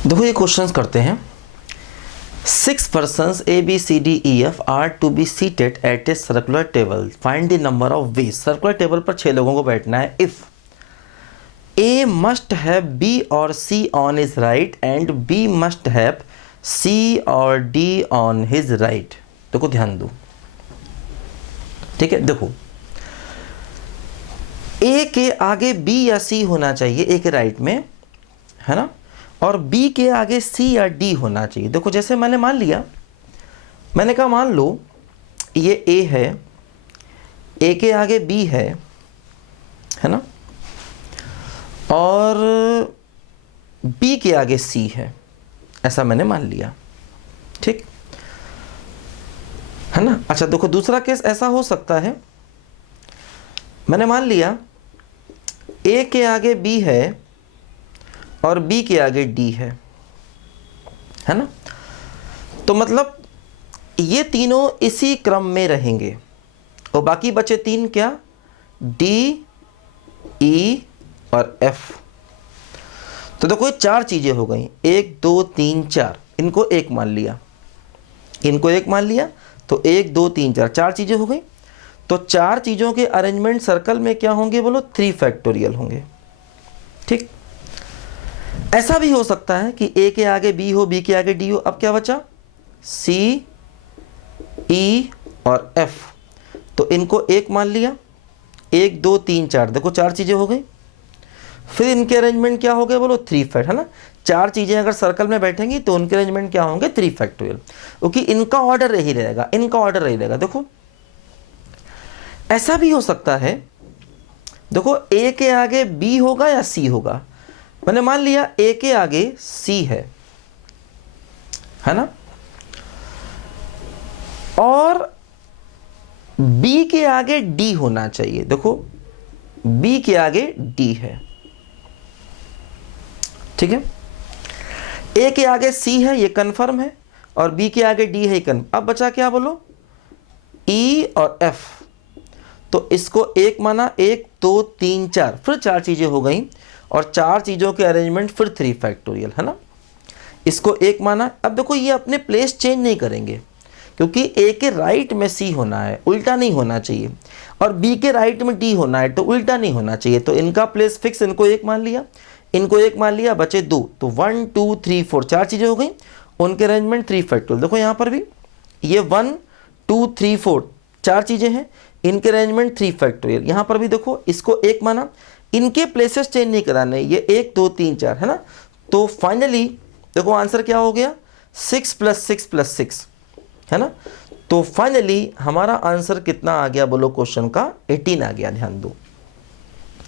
देखो ये क्वेश्चंस करते हैं। 6 persons A B C D E F are to be seated at a circular table. Find the number of ways. Circular table पर 6 लोगों को बैठना है। If A must have B or C on his right and B must have C or D on his right. देखो ध्यान दो, ठीक है। देखो A के आगे B या C होना चाहिए, A के राइट में, है ना, और B के आगे C या D होना चाहिए। देखो जैसे मैंने मान लिया, मैंने कहा मान लो ये A है, A के आगे B है ना, और B के आगे C है, ऐसा मैंने मान लिया, ठीक है ना। अच्छा देखो दूसरा केस ऐसा हो सकता है, मैंने मान लिया A के आगे B है और B के आगे D है ना, तो मतलब ये तीनों इसी क्रम में रहेंगे और बाकी बचे तीन क्या, D, E और F। तो देखो ये चार चीजें हो गई, 1 2 3 4, इनको एक मान लिया, इनको एक मान लिया, तो 1 2 3 4 चार चीजें हो गई। तो चार चीजों के अरेंजमेंट सर्कल में क्या होंगे बोलो, 3 फैक्टोरियल होंगे, ठीक। ऐसा भी हो सकता है कि A के आगे B हो, B के आगे D हो। अब क्या बचा, C, E और F, तो इनको एक मान लिया, 1 2 3 4, देखो चार चीजें हो गई। फिर इनके अरेंजमेंट क्या हो गए बोलो, 3 फैक्ट, है ना। चार चीजें अगर सर्कल में बैठेंगी तो उनके अरेंजमेंट क्या होंगे, 3 फैक्टोरियल, क्योंकि इनका ऑर्डर यही रहेगा, इनका ऑर्डर यही रहेगा। देखो ऐसा भी हो सकता है, देखो A के आगे B होगा या C होगा। मैंने मान लिया A के आगे C है ना, और B के आगे D होना चाहिए। देखो B के आगे D है, ठीक है। A के आगे C है, ये कंफर्म है, और B के आगे D है, ये कंफर्म। अब बचा क्या बोलो, E और F, तो इसको एक माना, 1 2 3 4, फिर चार चीजें हो गई और चार चीजों के अरेंजमेंट फिर 3 फैक्टोरियल, है ना। इसको एक माना। अब देखो ये अपने प्लेस चेंज नहीं करेंगे, क्योंकि A के राइट में C होना है, उल्टा नहीं होना चाहिए, और B के राइट में D होना है, तो उल्टा नहीं होना चाहिए। तो इनका प्लेस फिक्स, इनको एक मान लिया, इनको एक मान लिया, बचे 2, तो 1 2 3 4 चार चीजें हो गई, उनके अरेंजमेंट 3 फैक्टोरियल। देखो यहाँ पर भी ये 1 2 3 4 चार चीजें हैं, इनके अरेंजमेंट 3 फैक्टोरियल। यहाँ पर भी देखो इसको एक माना, इनके प्लेसेस चेंज नहीं कराने, ये 1 2 3 4, है ना। तो फाइनली देखो आंसर क्या हो गया, 6 + 6 + 6, है ना। तो फाइनली हमारा आंसर कितना आ गया बोलो, क्वेश्चन का 18 आ गया, ध्यान दो,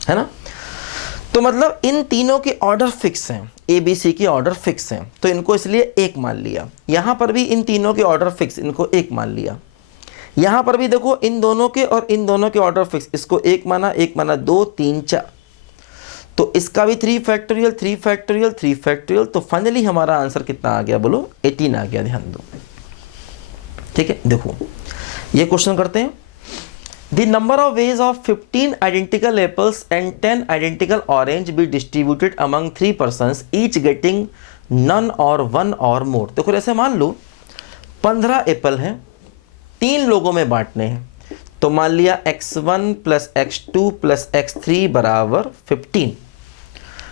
है ना। तो मतलब इन तीनों के ऑर्डर फिक्स हैं, A B C के ऑर्डर फिक्स हैं, तो इनको इसलिए एक मान लिया। यहां पर भी इन तीनों के ऑर्डर फिक्स, इनको एक मान लिया। यहां पर भी देखो इन दोनों के और इन दोनों के ऑर्डर फिक्स, इसको एक माना, 2 3 4, तो इसका भी 3 फैक्टोरियल 3 फैक्टोरियल 3 फैक्टोरियल। तो फाइनली हमारा आंसर कितना आ गया बोलो, 18 आ गया, ध्यान दो, ठीक है। देखो ये क्वेश्चन करते हैं। The number of ways of 15 identical apples and 10 identical orange be distributed among 3 persons, each getting none or 1 or more. देखो जैसे मान लो 15 एप्पल हैं, 3 लोगों में बांटने हैं, तो मान लिया x1 + x2 + x3 बराबर 15,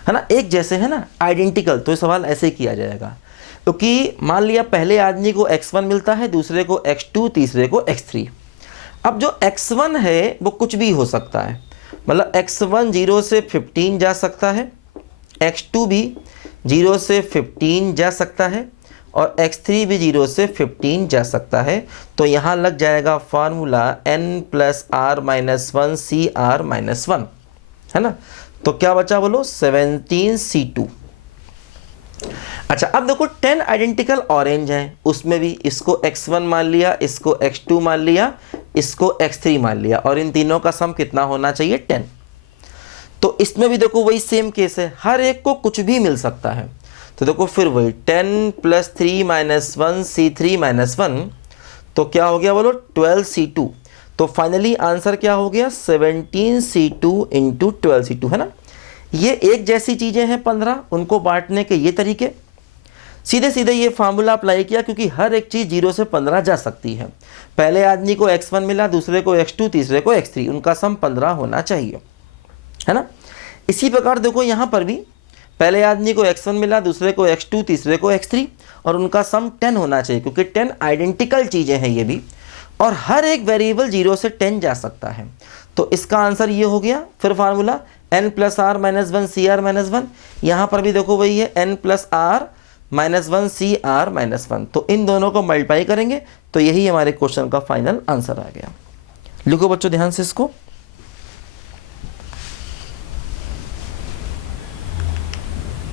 है ना, एक जैसे, है ना, आइडेंटिकल। तो ये सवाल ऐसे ही किया जाएगा, क्योंकि मान लिया पहले आदमी को x1 मिलता है, दूसरे को x2, तीसरे को x3। अब जो x1 है वो कुछ भी हो सकता है, मतलब x1 0 से 15 जा सकता है, x2 भी 0 से 15 जा सकता है, और x3 भी 0 से 15 जा सकता है। तो यहाँ लग जाएगा फार्मूला n + r - 1 CR - 1, है ना। तो क्या बचा बोलो, 17C2। अच्छा अब देखो 10 आइडेंटिकल ऑरेंज हैं, उसमें भी इसको x1 मान लिया, इसको x2 मान लिया, इसको x3 मान लिया, और इन तीनों का सम कितना होना चाहिए, 10। तो इसमें भी देखो वही सेम केस है, हर एक को कुछ भी मिल सकता है। तो देखो फिर वही 10 + 3 - 1 C3 - 1, तो क्या हो गया बोलो, 12C2। तो फाइनली आंसर क्या हो गया, 17C2 × 12C2, है ना। ये एक जैसी चीजें हैं 15, उनको बांटने के ये तरीके, सीधे सीधे ये फार्मूला अप्लाई किया, क्योंकि हर एक चीज़ 0 से 15 जा सकती है। पहले आदमी को x1 मिला, दूसरे को x2, तीसरे को x3, उनका सम 15 होना चाहिए, है ना। इसी प्रकार देखो यहाँ पर भी पहले आदमी को x1 मिला, दूसरे को x2, तीसरे को x3, और उनका सम 10 होना चाहिए, क्योंकि 10 आइडेंटिकल चीज़ें हैं ये भी, और हर एक वेरिएबल 0 से 10 जा सकता है। तो इसका आंसर ये हो गया। फिर फार्मूला n + r - 1 cr - 1, यहाँ पर भी देखो वही है n + r - 1 cr - 1, तो इन दोनों को मल्टीप्लाई करेंगे तो यही हमारे क्वेश्चन का फाइनल आंसर आ गया। लिखो बच्चों ध्यान से इसको।